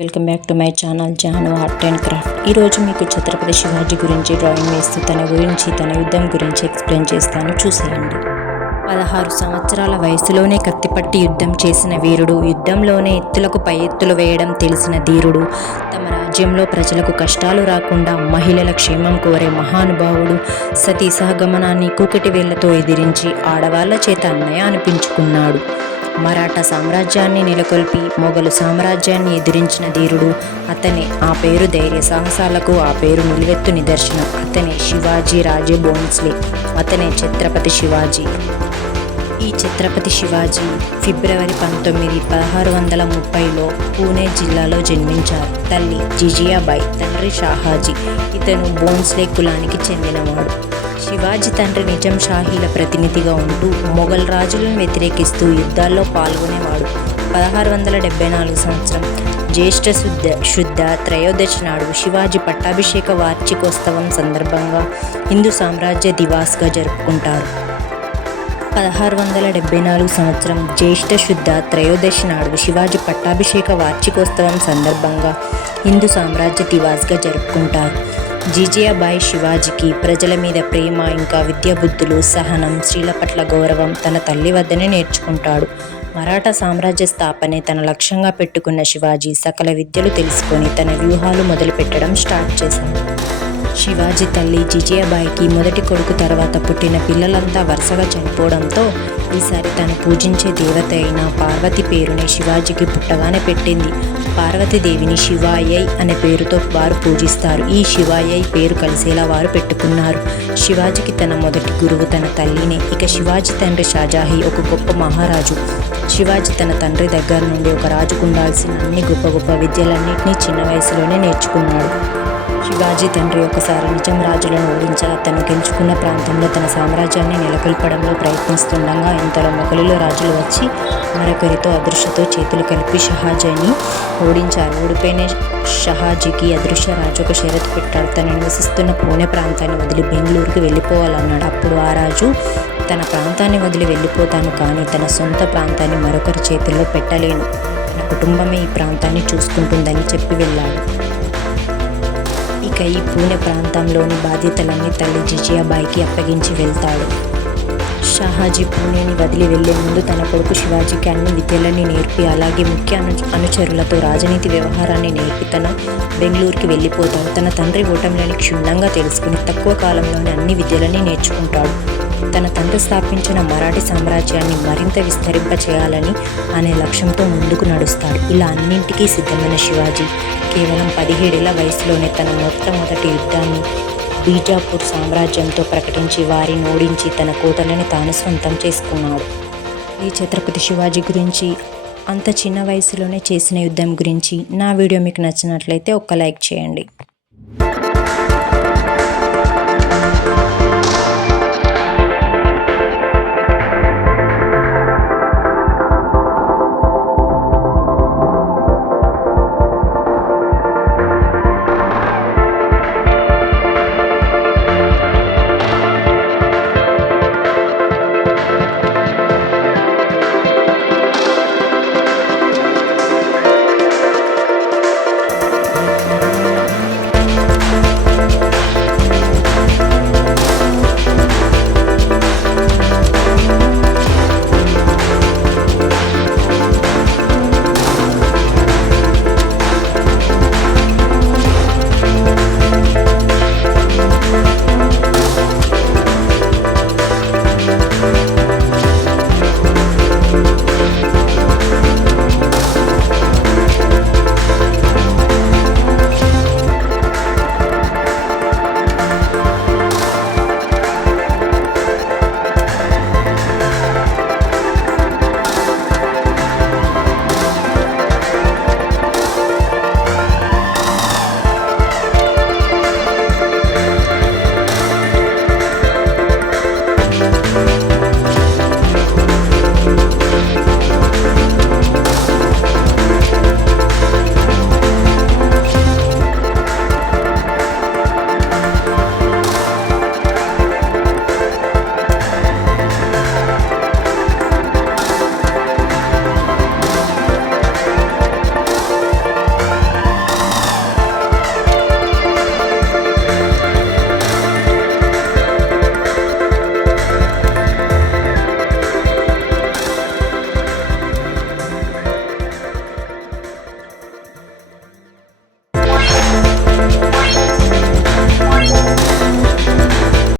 Welcome back to my channel Janu art and craft. ఈరోజు మీకు ఛత్రపతి శివాజీ గురించి డ్రాయింగ్ వేస్తూ తన యుద్ధం గురించి ఎక్స్ప్లెయిన్ చేస్తాను, చూసేయండి. 16 సంవత్సరాల వయసులోనే కత్తిపట్టి యుద్ధం చేసిన వీరుడు, యుద్ధంలోనే ఎత్తులకు పై ఎత్తులు వేయడం తెలిసిన ధీరుడు, తమ రాజ్యంలో ప్రజలకు కష్టాలు రాకుండా మహిళల క్షేమం కోరే మహానుభావుడు, సతీ సహగమనాన్ని కూకటి వేళ్లతో ఎదిరించి ఆడవాళ్ల చేత అన్నయ్య అనిపించుకున్నాడు. మరాఠా సామ్రాజ్యాన్ని నెలకొల్పి మొఘలు సామ్రాజ్యాన్ని ఎదిరించిన ధీరుడు అతనే. ఆ పేరు ధైర్య సాహసాలకు, ఆ పేరు నిలువెత్తు నిదర్శనం. అతనే శివాజీ రాజే భోంస్లే. అతనే ఛత్రపతి శివాజీ. ఈ ఛత్రపతి శివాజీ ఫిబ్రవరి 19, 1630లో పూణే జిల్లాలో జన్మించారు. తల్లి జిజియాబాయి, తండ్రి షాహాజీ. ఇతను భోంస్లే కులానికి చెందినవాడు. శివాజీ తండ్రి నిజాం షాహీల ప్రతినిధిగా ఉంటూ మొఘల్ రాజులను వ్యతిరేకిస్తూ యుద్ధాల్లో పాల్గొనేవాడు. 1674 సంవత్సరం జ్యేష్ఠ శుద్ధ త్రయోదశి నాడు శివాజీ పట్టాభిషేక వార్షికోత్సవం సందర్భంగా హిందూ సామ్రాజ్య దివాస్గా జరుపుకుంటారు. 1674 సంవత్సరం జ్యేష్ఠ శుద్ధ త్రయోదశి నాడు శివాజీ పట్టాభిషేక వార్షికోత్సవం సందర్భంగా హిందూ సామ్రాజ్య దివాస్గా జరుపుకుంటారు. జిజియాబాయి శివాజీకి ప్రజల మీద ప్రేమ, ఇంకా విద్యాబుద్ధులు, సహనం, స్త్రీల పట్ల గౌరవం తన తల్లి వద్దనే నేర్చుకుంటాడు. మరాఠా సామ్రాజ్య స్థాపనే తన లక్ష్యంగా పెట్టుకున్న శివాజీ సకల విద్యలు తెలుసుకొని తన వ్యూహాలు మొదలుపెట్టడం స్టార్ట్ చేశాడు. శివాజీ తల్లి జిజియాబాయికి మొదటి కొడుకు తర్వాత పుట్టిన పిల్లలంతా వరుసగా చనిపోవడంతో ఈసారి తను పూజించే దేవత అయిన పార్వతి పేరునే శివాజీకి పుట్టగానే పెట్టింది. పార్వతీదేవిని శివాయై అనే పేరుతో వారు పూజిస్తారు. ఈ శివాయై పేరు కలిసేలా వారు పెట్టుకున్నారు. శివాజీకి తన మొదటి గురువు తన తల్లినే. ఇక శివాజీ తండ్రి షాజాహీ ఒక గొప్ప మహారాజు. శివాజీ తన తండ్రి దగ్గర నుండి ఒక రాజుకు ఉండాల్సిన అన్ని గొప్ప గొప్ప విద్యలన్నింటినీ చిన్న వయసులోనే నేర్చుకున్నాడు. శివాజీ తండ్రి ఒకసారి నిజాం రాజులను ఓడించగా తను గెలుచుకున్న ప్రాంతంలో తన సామ్రాజ్యాన్ని నెలకొల్పడంలో ప్రయత్నిస్తుండగా ఇంతలో మొఘలుల రాజులు వచ్చి మరొకరితో అదృశ్యతో చేతులు కలిపి షాహాజీని ఓడించారు. ఓడిపోయిన షాహాజీకి అదృశ్య రాజు ఒక షరతు పెట్టాడు. తను నివసిస్తున్న పూణే ప్రాంతాన్ని వదిలి బెంగళూరుకి వెళ్ళిపోవాలన్నాడు. అప్పుడు ఆ రాజు తన ప్రాంతాన్ని వదిలి వెళ్ళిపోతాను, కానీ తన సొంత ప్రాంతాన్ని మరొకరి చేతుల్లో పెట్టలేను, తన కుటుంబమే ఈ ప్రాంతాన్ని చూసుకుంటుందని చెప్పి వెళ్ళాడు. ఇక ఈ పూణె ప్రాంతంలోని బాధ్యతలన్నీ తల్లి జిజియాబాయికి అప్పగించి వెళ్తాడు. షాహాజీ పూణేని వదిలి వెళ్లే ముందు తన కొడుకు శివాజీకి అన్ని విద్యలని నేర్పి, అలాగే ముఖ్య అనుచరులతో రాజనీతి వ్యవహారాన్ని నేర్పి తన బెంగళూరుకి వెళ్ళిపోతాడు. తన తండ్రి ఓటమిలని క్షుణ్ణంగా తెలుసుకుని తక్కువ కాలంలోనే అన్ని విద్యలని నేర్చుకుంటాడు. తన తండ్రి స్థాపించిన మరాఠీ సామ్రాజ్యాన్ని మరింత విస్తరింప చేయాలని అనే లక్ష్యంతో ముందుకు నడుస్తాడు. ఇలా అన్నింటికీ సిద్ధమైన శివాజీ కేవలం 17 ఏళ్ల వయసులోనే తన మొట్టమొదటి యుద్ధాన్ని బీజాపూర్ సామ్రాజ్యంతో ప్రకటించి వారిని ఓడించి తన కోటలని తాను సొంతం చేసుకున్నాడు. ఈ ఛత్రపతి శివాజీ గురించి, అంత చిన్న వయసులోనే చేసిన యుద్ధం గురించి నా వీడియో మీకు నచ్చినట్లయితే ఒక్క లైక్ చేయండి.